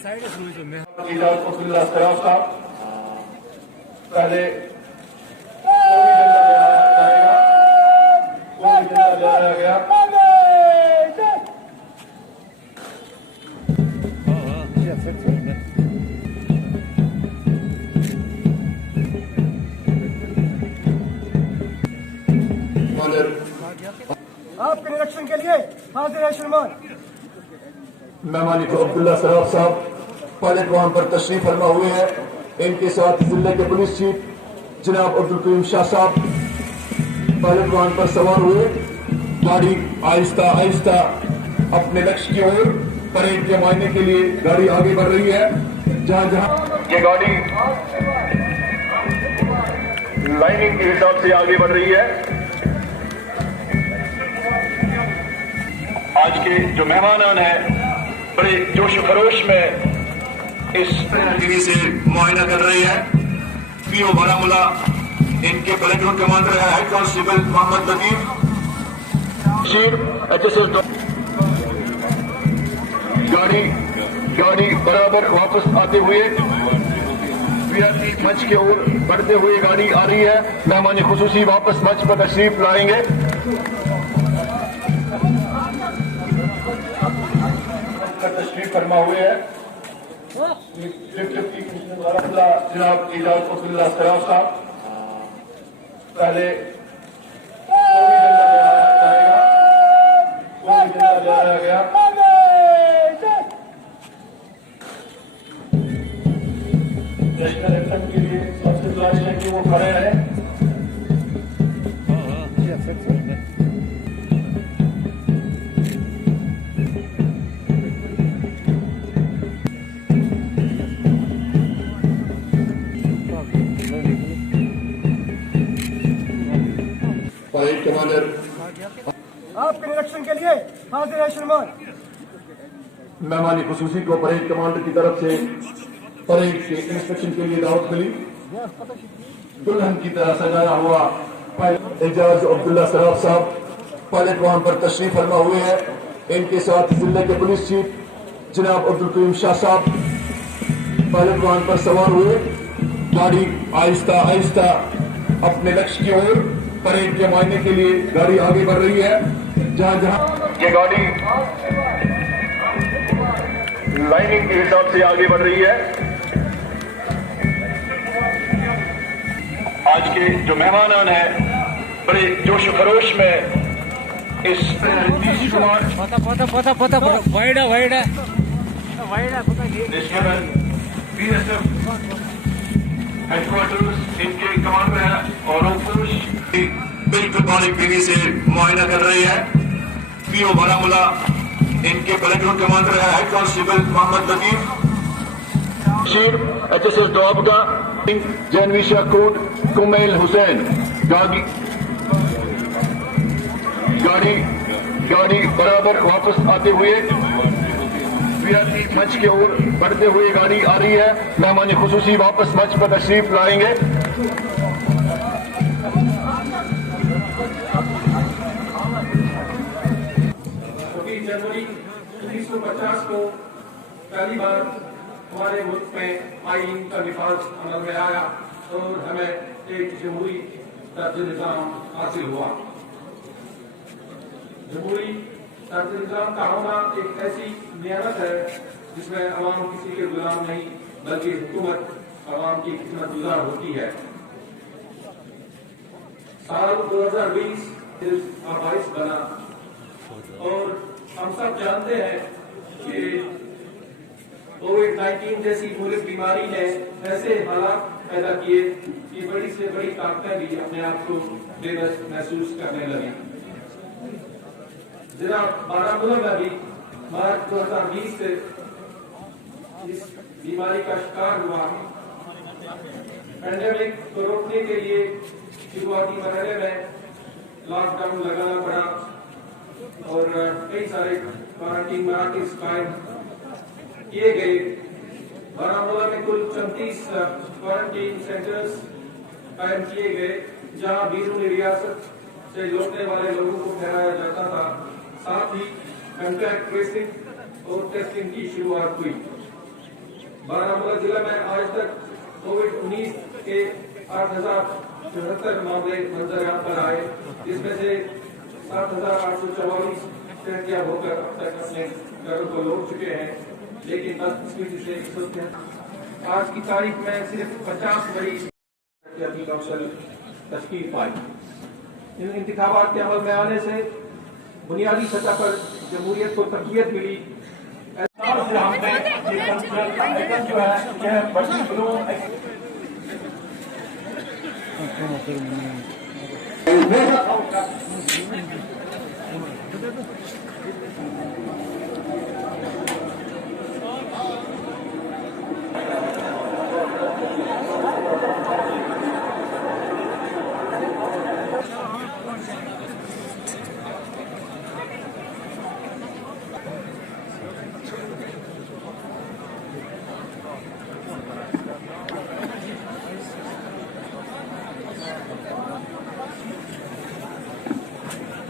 पहले गया आपके निरीक्षण के लिए हाजिर है श्रीमान। मेहमानी को अब्दुल्ला सराफ साहब पायलट वाहन पर तशरीफ फरमा हुए हैं। इनके साथ जिले के पुलिस चीफ जनाब अब्दुल करीम शाह साहब पायलट वाहन पर सवार हुए। गाड़ी आहिस्ता आहिस्ता अपने लक्ष्य की ओर परेड के मायने के लिए गाड़ी आगे बढ़ रही है। जहां जहां ये गाड़ी लाइनिंग के हिसाब से आगे बढ़ रही है। आज के जो मेहमान हैं बड़े जोश खरोश में इस टीवी से मुआयना कर रहे हैं। पीओ बारामूला इनके कलेक्टर कमांडर है हेड कांस्टेबल मोहम्मद लतीफ शीर HSS। गाड़ी बराबर वापस आते हुए VIP मंच की ओर बढ़ते हुए गाड़ी आ रही है। मेहमान खुसूसी वापस मंच पर तशरीफ लाएंगे। तशरीफ फरमा हुए हैं जनाब इजाज अब्दुल्ला सराफ साहब। पहले गया नेशनल एंथम के लिए सबसे गुजारिश है कि वो खड़े हैं। कमांडर आपके निरीक्षण के लिए हाजिर है श्रीमान। मेहमानी खुसूसी को परेड कमांडर की तरफ से परेड के इंस्पेक्शन के लिए दावत मिली। दुल्हन की तरह सजाया हुआ एजाज अब्दुल्ला सराफ साहब पायलट वाहन पर तशरीफ फरमा हुए हैं। इनके साथ जिले के पुलिस चीफ जनाब अब्दुल करीम शाह साहब पायलट वाहन पर सवार हुए। गाड़ी आहिस्ता आहिस्ता अपने लक्ष्य की ओर परेड के मायने के लिए गाड़ी आगे बढ़ रही है। जहां जहां ये गाड़ी लाइनिंग के हिसाब से आगे बढ़ रही है। आज के जो मेहमान हैं बड़े जोश खरोश में इस BSF हेडक्वार्टर्स इनके कमांडर है और बिल्कुल बारीक बीवी से मुआयना कर रहे हैं। पीओ बारामूला इनके कलेक्टर कमांडर है हेड कांस्टेबल मोहम्मद लतीफ शीर HSS दोआबगा जनविशा कोट कुमैल हुसैन। गाड़ी बराबर वापस आते हुए VIP मंच की ओर बढ़ते हुए गाड़ी आ रही है। मेहमान खुसूसी वापस मंच पर तशरीफ लाएंगे। 24 जनवरी 1950 को पहली बार हमारे मुल्क में आईन का निफाज अमल में आया और हमें एक जमहूरी तर्ज निज़ाम हासिल हुआ। जमहूरी तर्ज निज़ाम का होना एक ऐसी नियामत है जिसमें अवाम किसी के गुलाम नहीं बल्कि हुकूमत अवाम की खिदमत गुजार होती है। साल 2020 22 बना और हम सब जानते हैं कि कोविड-19 जैसी पूरी बीमारी ने ऐसे हालात पैदा किए कि बड़ी से बड़ी ताकतें भी अपने आप को बेबस महसूस करने लगी। जिला बारामूला में भी मार्च 2020 से इस बीमारी का शिकार हुआ। पैंडेमिक को रोकने के लिए शुरुआती मरहले में लॉकडाउन लगाना पड़ा और कई सारे क्वारंटीन मराकज़ कायम किए गए। बारामूला में कुल 34 क्वारंटीन सेंटर्स कायम किए गए जहां बीरूनी रियासत से लौटने वाले लोगों को ठहराया जाता था। साथ ही कॉन्टैक्ट ट्रेसिंग और टेस्टिंग की शुरुआत हुई। बारामूला जिला में आज तक कोविड-19 के 8,074 मामले मंजर पर आए, जिसमें से 7,844 सेहतियाब होकर अब तक अपने घरों को लौट चुके हैं, लेकिन बदकिस्मती से 100 आज की तारीख में सिर्फ 50 मरीज अपनी काउंसिल तश्कील पाई। इन इंतखाबात के अमल में आने से बुनियादी सतह पर जमहूरियत को तक़वियत मिली।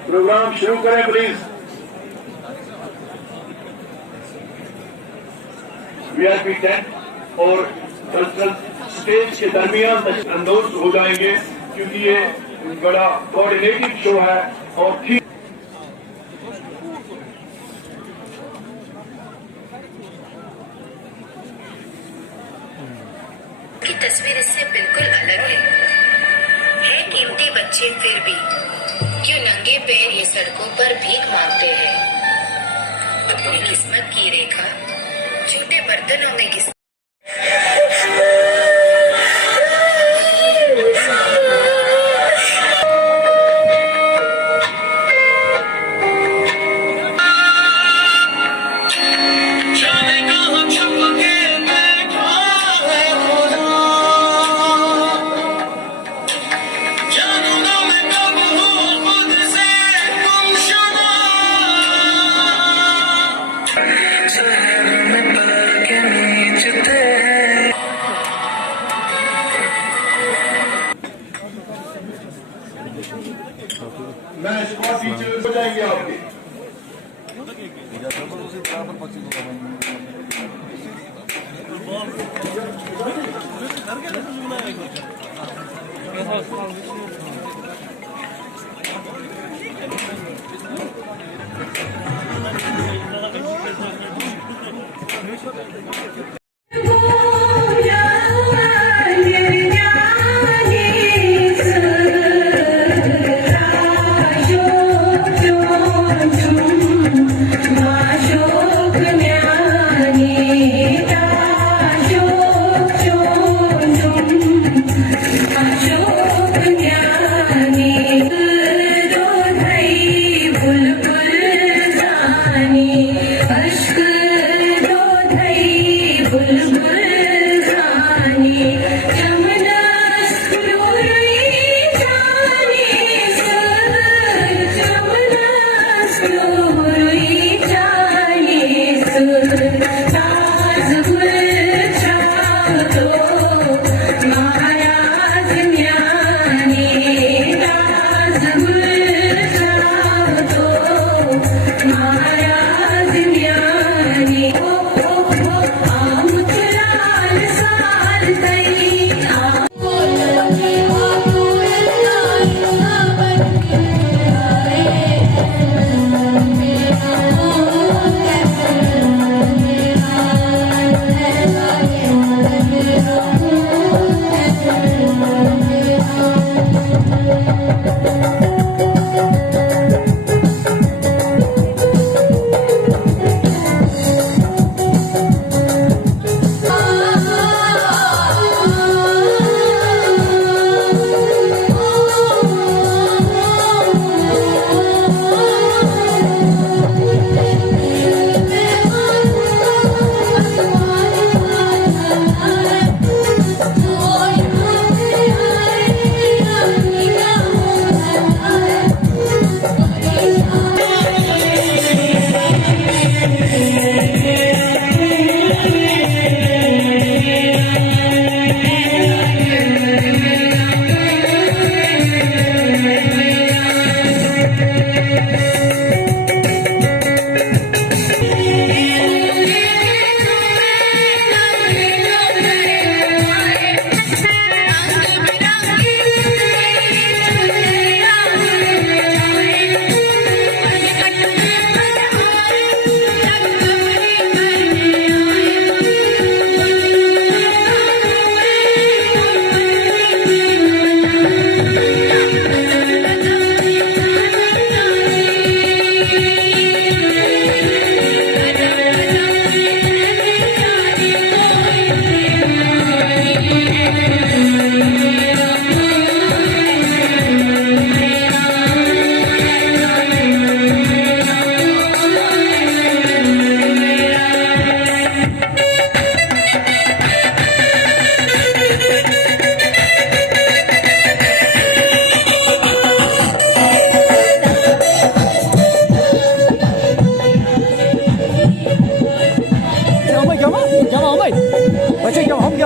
प्रोग्राम शुरू करें प्लीज। वीआईपी टेंट और कल्चरल स्टेज के दरमियान अंदोज हो जाएंगे, क्योंकि ये बड़ा कोऑर्डिनेटेड शो है और ठीक की तस्वीर इससे बिल्कुल अलग है कीमती बच्चे फिर भी क्यों नंगे पैर ये सड़कों पर भीख मांगते हैं। अपनी किस्मत की रेखा छोटे बर्तनों में किस मैं स्कॉट टीचर हो जाएंगे आपके।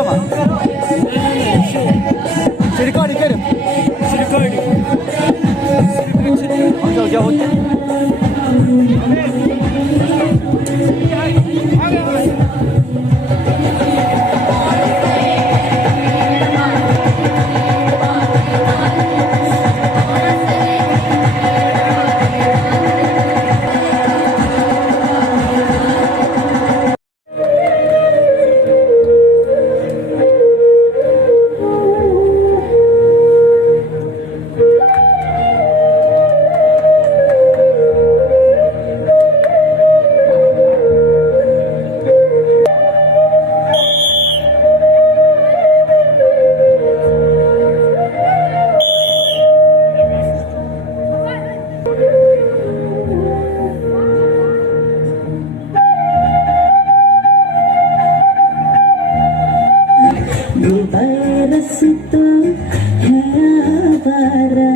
ama. Recording करें. Recording. अच्छा क्या होता है? बरस तो है आवारा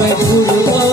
मैं भूल